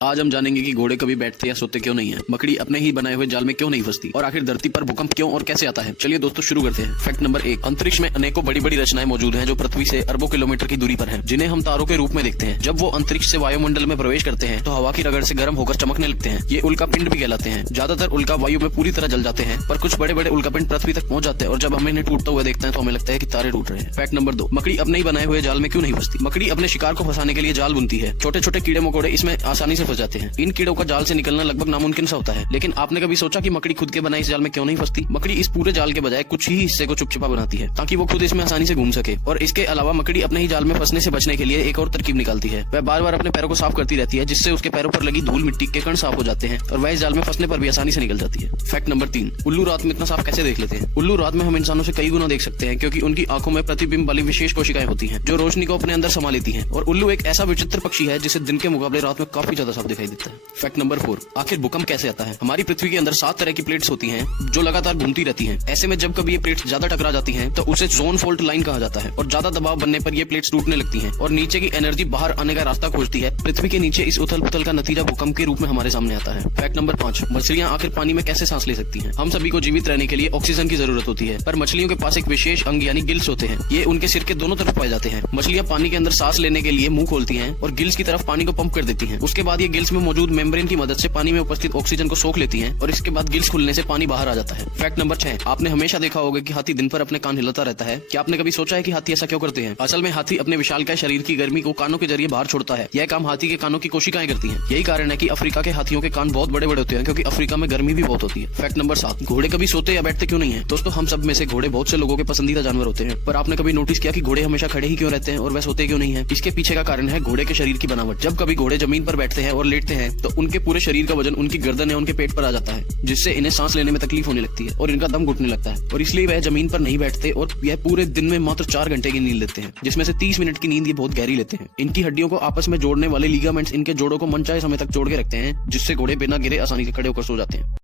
आज हम जानेंगे कि घोड़े कभी बैठते या सोते क्यों नहीं है, मकड़ी अपने ही बनाए हुए जाल में क्यों नहीं फंसती और आखिर धरती पर भूकंप क्यों और कैसे आता है। चलिए दोस्तों शुरू करते हैं। फैक्ट नंबर 1, अंतरिक्ष में अनेकों बड़ी बड़ी रचनाएं मौजूद हैं जो पृथ्वी से अरबों किलोमीटर की दूरी पर हैं, जिन्हें हम तारों के रूप में देखते हैं। जब वो अंतरिक्ष से वायुमंडल में प्रवेश करते हैं तो हवा की रगड़ से गर्म होकर चमकने लगते हैं। ये उल्का पिंड भी कहलाते हैं। ज्यादातर उल्का वायु में पूरी तरह जल जाते हैं, पर कुछ बड़े बड़े उल्का पिंड पृथ्वी तक पहुंच जाते हैं और जब हम इन्हें टूटते हुए देखते हैं तो हमें लगता है कि तारे टूट रहे हैं। फैक्ट नंबर 2, मकड़ी अपने ही बनाए हुए जाल में क्यों नहीं फंसती। मकड़ी अपने शिकार को फंसाने के लिए जाल बुनती है। छोटे छोटे कीड़े मकोड़े इसमें आसानी से फंस जाते हैं। इन कीड़ों का जाल से निकलना लगभग नामुमकिन सा होता है, लेकिन आपने कभी सोचा कि मकड़ी खुद के बनाए इस जाल में क्यों नहीं फंसती। मकड़ी इस पूरे जाल के बजाय कुछ ही हिस्से को चुपचाप बनाती है ताकि वो खुद इसमें आसानी से घूम सके। और इसके अलावा मकड़ी अपने ही जाल में फंसने से बचने के लिए एक और तरकीब निकालती है। वह बार बार अपने पैरों को साफ करती रहती है, जिससे उसके पैरों पर लगी धूल मिट्टी के कण साफ हो जाते हैं और वह इस जाल में फंसने पर भी आसानी से निकल जाती है। फैक्ट नंबर 3, उल्लू रात में इतना साफ कैसे देख लेते हैं। उल्लू रात में हम इंसानों से कई गुना देख सकते हैं, क्योंकि उनकी आंखों में प्रतिबिंब वाली विशेष कोशिकाएं होती हैं जो रोशनी को अपने अंदर समा लेती हैं। और उल्लू एक ऐसा विचित्र पक्षी है जिसे दिन के मुकाबले रात में काफी ज्यादा साफ दिखाई देता है। फैक्ट नंबर 4, आखिर भूकंप कैसे आता है। हमारी पृथ्वी के अंदर 7 तरह की प्लेट्स होती हैं जो लगातार घूमती रहती हैं। ऐसे में जब कभी ये प्लेट्स ज्यादा टकरा जाती हैं तो उसे जोन फॉल्ट लाइन कहा जाता है और ज्यादा दबाव बनने पर ये प्लेट्स टूटने लगती हैं और नीचे की एनर्जी बाहर आने का रास्ता खोजती है। पृथ्वी के नीचे इस उथल पुथल का नतीजा भूकंप के रूप में हमारे सामने आता है। फैक्ट नंबर 5, मछलियां आखिर पानी में कैसे सांस ले सकती हैं। हम सभी को जीवित रहने के लिए ऑक्सीजन की जरूरत होती है, पर मछलियों के पास एक विशेष अंग यानी गिल्स होते हैं। ये उनके सिर के दोनों तरफ पाए जाते हैं। मछलियां पानी के अंदर सांस लेने के लिए मुंह खोलती हैं और गिल्स की तरफ पानी को पंप कर देती हैं। उसके बाद ये गिल्स में मौजूद मेम्ब्रेन की मदद से पानी में उपस्थित ऑक्सीजन को सोख लेती हैं और इसके बाद गिल्स खुलने से पानी बाहर आ जाता है। फैक्ट नंबर 6, आपने हमेशा देखा होगा कि हाथी दिन भर अपने कान हिलाता रहता है। क्या आपने कभी सोचा है कि हाथी ऐसा क्यों करते हैं। असल में हाथी अपने विशालकाय शरीर की गर्मी को कानों के जरिए बाहर छोड़ता है। यह काम हाथी के कानों की कोशिकाएं करती हैं। यही कारण है कि अफ्रीका के हाथियों के कान बहुत बड़े बड़े होते हैं, क्योंकि अफ्रीका में गर्मी भी बहुत होती है। फैक्ट नंबर 7, घोड़े कभी सोते या बैठते क्यों नहीं है। दोस्तों हम सब में से घोड़े बहुत से लोगों के पसंदीदा जानवर होते हैं, पर आपने कभी नोटिस किया कि घोड़े हमेशा खड़े ही क्यों रहते हैं और वह सोते क्यों नहीं है। इसके पीछे का कारण है घोड़े के शरीर की बनावट। जब कभी घोड़े जमीन पर बैठते हैं और लेटते हैं तो उनके पूरे शरीर का वजन उनकी गर्दन या उनके पेट पर आ जाता है, जिससे इन्हें सांस लेने में तकलीफ होने लगती है और इनका दम घुटने लगता है और इसलिए वह जमीन पर नहीं बैठते और यह पूरे दिन में मात्र 4 घंटे की नींद लेते हैं, जिसमें से 30 मिनट की नींद ये बहुत गहरी लेते हैं। इनकी हड्डियों को आपस में जोड़ने वाले लीगामेंट्स इनके जोड़ों को मनचाहे समय तक जोड़ के रखते हैं, जिससे घोड़े बिना गिरे आसानी से खड़े होकर सो जाते हैं।